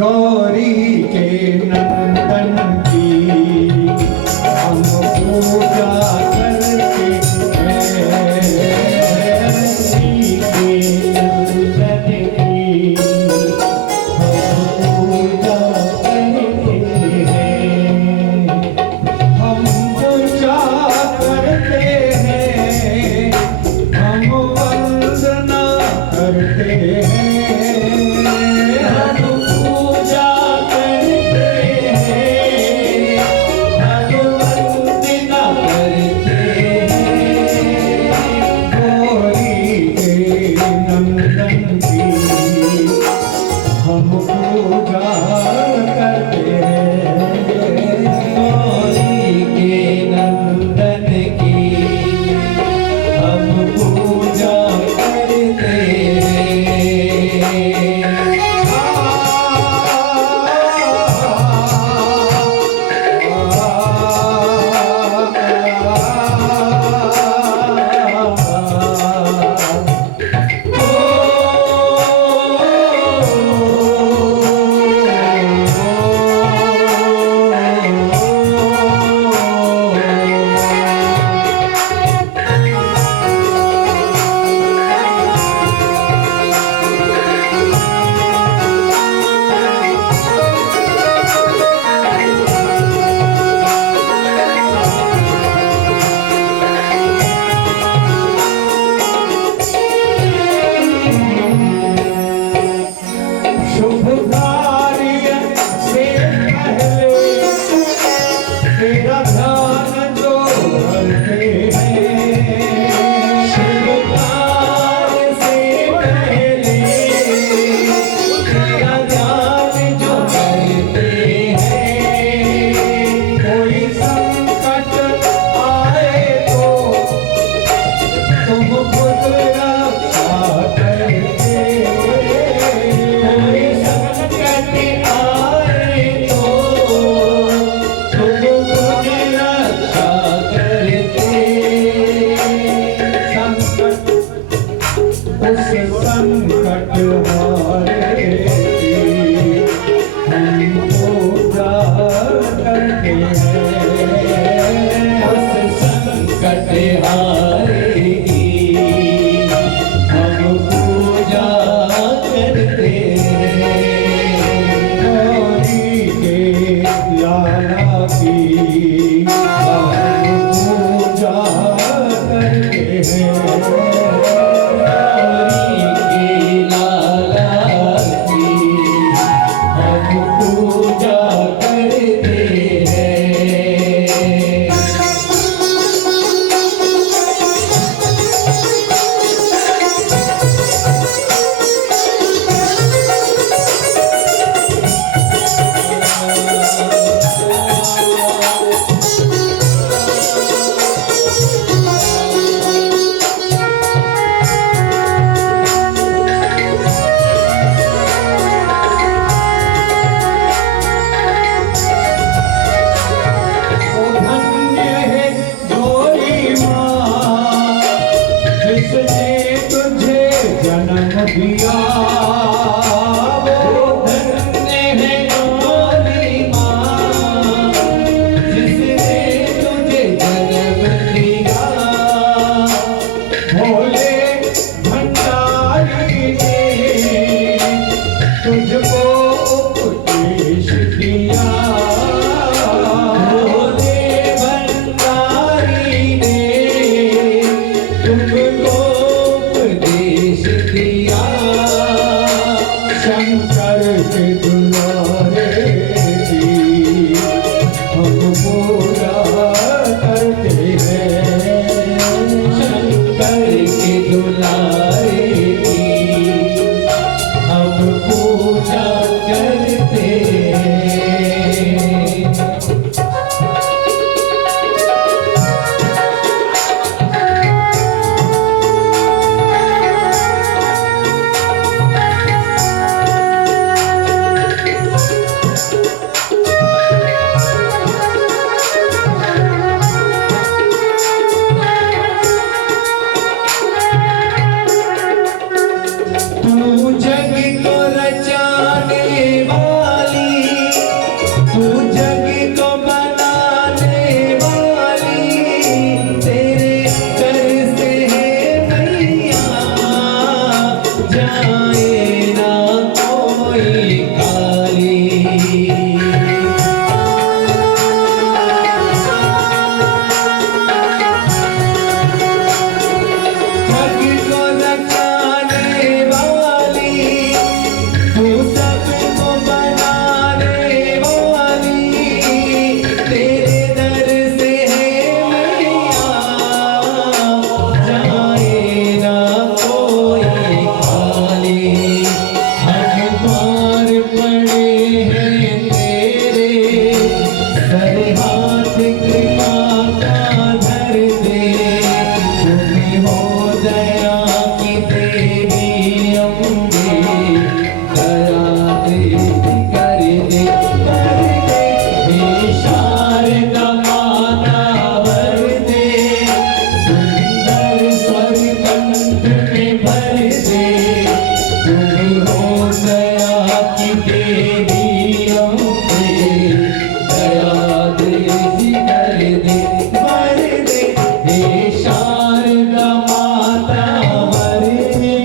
गौरी के नंदन की हम पूजा करते हैं। गौरी के नंदन की हम पूजा करते हैं। हम पूजा करते हैं, हम वंदना करते हैं। जाए ना कोई काली। जग को रचाने वाली, तू सबको बनाने वाली, तेरे दर से है मैया, जाए ना कोई खाली। हक द्वार पड़े हैं तेरे, सर हाथ कृपा का धर दे। तुम हो दया की देवी अम्बे, दया देवी कर दे, कर दे। हे शारदा माता वर दे, सुंदर स्वर कंठ में भर दे। तुम हो दया की देवी अम्बे, दया देवी कर दे, कर दे। हे शारदा माता वर दे।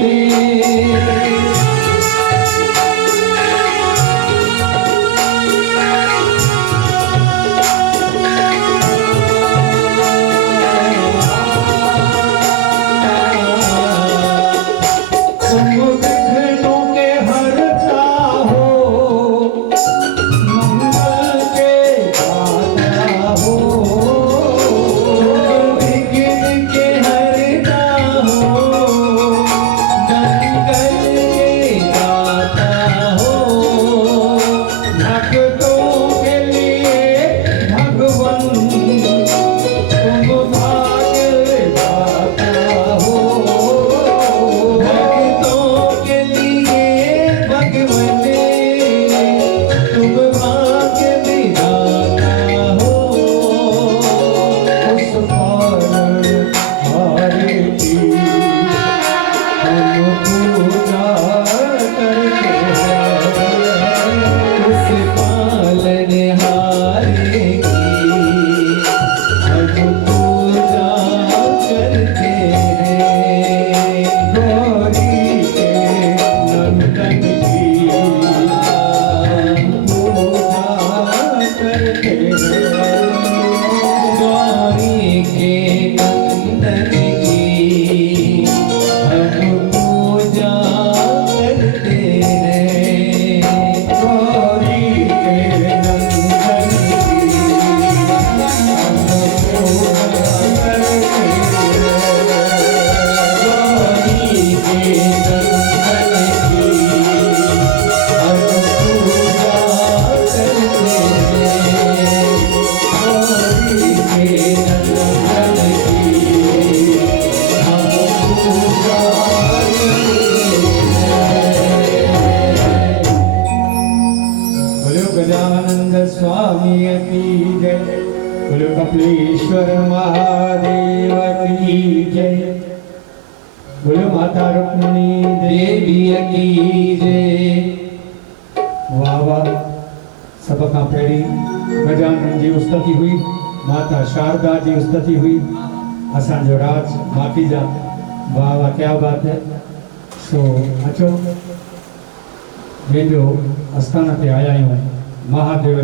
तुम विघ्नों के हरता हो, मंगल के दाता हो। तुम विघ्न के हरता हो, मंगल के दाता हो। भक्तों के लिए भगवन, तुम भाग्य दाता हो। भक्तों के लिए भगवन, तुम भाग्य विधाता हो। उस पालन हारे की हम पूजा करते हैं, उस पालन हारे की हम पूजा करते हैं। गौरी के नंदन की हम पूजा करते हैं। गौरी के नंदन की हम पूजा करते हैं। गौरी के नंदन की हम पूजा करते हैं। गौरी के नंदन की हम पूजा करते हैं। गौरी के नंदन की हम पूजा करते हैं। बोलो गजानंद स्वामी की जय, बोलो कपिलेश्वर महादेव की जय, बोलो माता रुक्मिणी देवी की जय। वाह वाह, सबका पहिरीं गजानन जी स्तुति हुई, माता शारदा जी स्तुति हुई, असांजो राज माखीजा। वाह वाह, क्या बात है। सो अचो, जंहिंजो आस्थान ते आया आहियूं महादेव